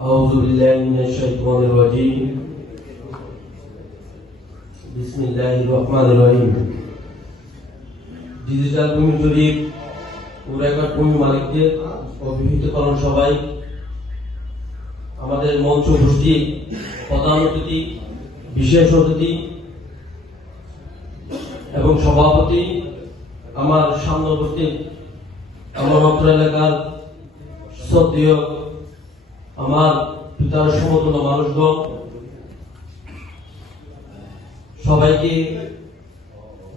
أعوذ بالله من الشيطان الرجيم بسم الله الرحمن الرحيم digital ভূমি জরিপ ও record ভূমি মালিকদের ও বিভিন্নকরণ সভায় আমাদের মঞ্চ উপস্থিত প্রধান অতিথি, বিশেষ অতিথি এবং সভাপতি, আমার সামনে উপস্থিত আমার অত্র এলাকার শ্রদ্ধেয় আমার পিতার সমতুল্য মানুষগণ, সবাইকে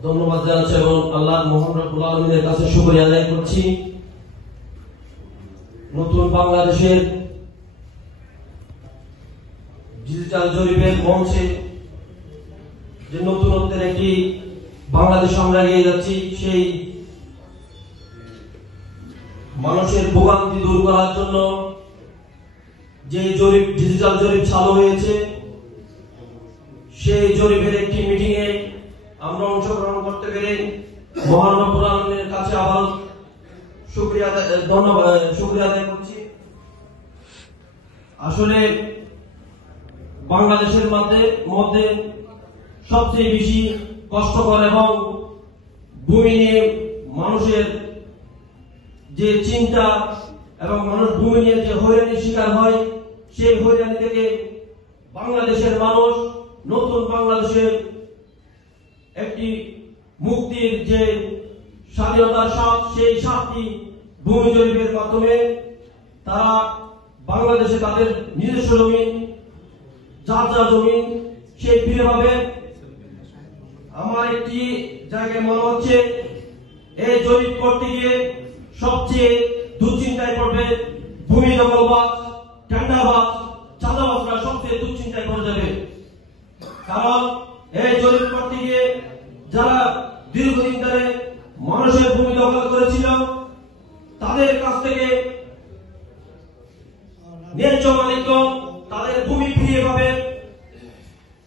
ধন্যবাদ জানাচ্ছি এবং আল্লাহ মহান রব্বুল আলামিনের কাছে শুকরিয়া আদায় করছি। নতুন বাংলাদেশের ডিজিটাল জরিপের মঞ্চে যে নতুনত্বের একটি বাংলাদেশ আমরা এগিয়ে যাচ্ছি, সেই মানুষের ভোগান্তি দূর করার জন্য যে জরিপ ডিজিটাল জরিপ চালু হয়েছে, সেই জরিপের একটি মিটিং এ আমরা অংশগ্রহণ করতে পেরে মহান রব্বুল আলামিনের কাছে আবার শুকরিয়া আদায় করছি। আসলে বাংলাদেশের মধ্যে সবচেয়ে বেশি কষ্টকর এবং ভূমি নিয়ে মানুষের যে চিন্তা এবং মানুষ ভূমি নিয়ে যে হয়রানির শিকার হয়, সেই হয়রানি থেকে বাংলাদেশের মানুষ নতুন বাংলাদেশের একটি মুক্তির যে স্বাধীনতার স্বাদ, সেই স্বাদটি ভূমি জরিপের মাধ্যমে তারা বাংলাদেশে তাদের নিজস্ব জমি, যার যার জমি সেই ফিরে পাবে। আমার একটি জায়গায় মনে হচ্ছে এই জরিপ করতে গিয়ে সবচেয়ে দুশ্চিন্তায় পড়বে ভূমি দখলবাজ, টেন্ডারবাজ, চাঁদাবাজরা সবচেয়ে দুশ্চিন্তায় পড়ে যাবে। কারণ এই জরিপ করতে গিয়ে যারা দীর্ঘদিন ধরে মানুষের ভূমি দখল করেছিল, তাদের কাছ থেকে ন্যায্য মালিকগণ তাদের ভূমি ফিরিয়ে পাবে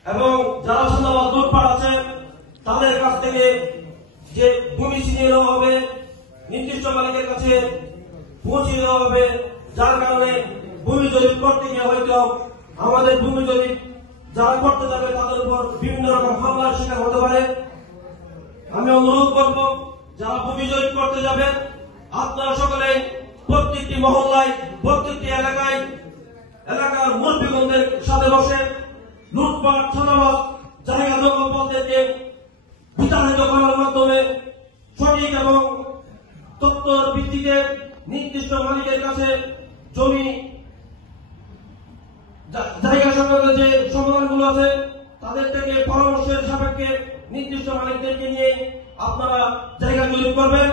এবং যারা চাঁদাবাজ লুটপাট আছে তাদের কাছ থেকে যে ভূমি ছিনিয়ে নেওয়া হবে, নির্দিষ্ট মালিকের কাছে পৌঁছে দেওয়া হবে, যার কারণে ভূমি জরিপ করতে গিয়ে হয়তো আমাদের ভূমি জরিপ যারা করতে যাবে তাদের উপর বিভিন্ন রকম হামলার শিকার হতে পারে। আমি অনুরোধ করব, যারা ভূমি জরিপ করতে যাবেন আপনারা সকলে প্রত্যেকটি মহল্লায়, প্রত্যেকটি এলাকার মুরব্বীগণদের সাথে বসে লুটপাট, চাঁদাবাজ, জায়গা দখলবাজদেরকে বিতাড়িত করার মাধ্যমে সঠিক এবং তথ্যের ভিত্তিতে নির্দিষ্ট মালিকের কাছে জমি, জায়গা সংক্রান্ত যে সমাধানগুলো আছে তাদের থেকে পরামর্শের সাপেক্ষে নির্দিষ্ট মালিকদেরকে নিয়ে আপনারা জায়গা জরিপ করবেন,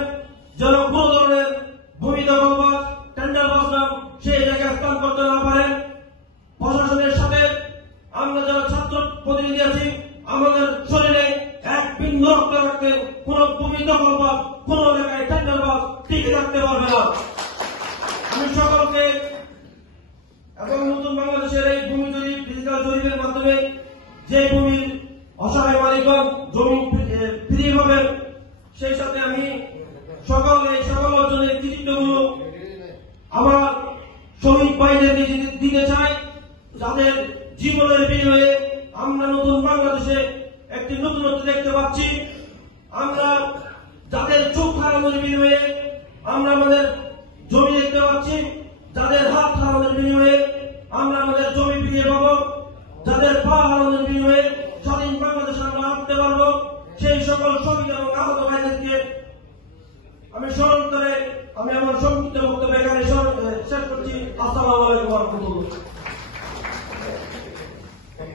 যেন কোনো ধরনের ভূমি দখলবাজ, টেন্ডারবাজরা সেই জায়গায় স্থান করতে না পারেন। প্রশাসনের সাথে আমরা যারা ছাত্র প্রতিনিধি আছি, আমাদের শরীরে এক বিন্দু রক্ত রাখতে কোন ভূমি দখলবাজ, কোন এলাকায় টেন্ডারবাজ টিকে থাকতে পারবে না। আমি সকলকে এবং নতুন বাংলাদেশের এই ভূমি জরিপ, ডিজিটাল জরিপের মাধ্যমে যে ভূমির অসহায় মালিকগণ জমি ফিরিয়ে পাবেন, সেই সাথে আমি সকল অর্জনের কৃতিত্বগুলো আমার শ্রমিক ভাইদেরকে দিতে চাই, যাদের জীবনের বিনিময়ে আমরা নতুন বাংলাদেশে একটি নতুনত্ব দেখতে পাচ্ছি। আমরা যাদের চোখ হারানোর বিনিময়ে আমরা আমাদের জমি দেখতে পাচ্ছি, যাদের হাত হারানোর বিনিময়ে আমরা আমাদের জমি ফিরিয়ে পাবো, যাদের পা হারানোর বিনিময়ে স্বাধীন বাংলাদেশে আমরা হাঁটতে পারবো, সেই সকল শহীদ এবং আহত ভাইদেরকে আমি স্মরণ করে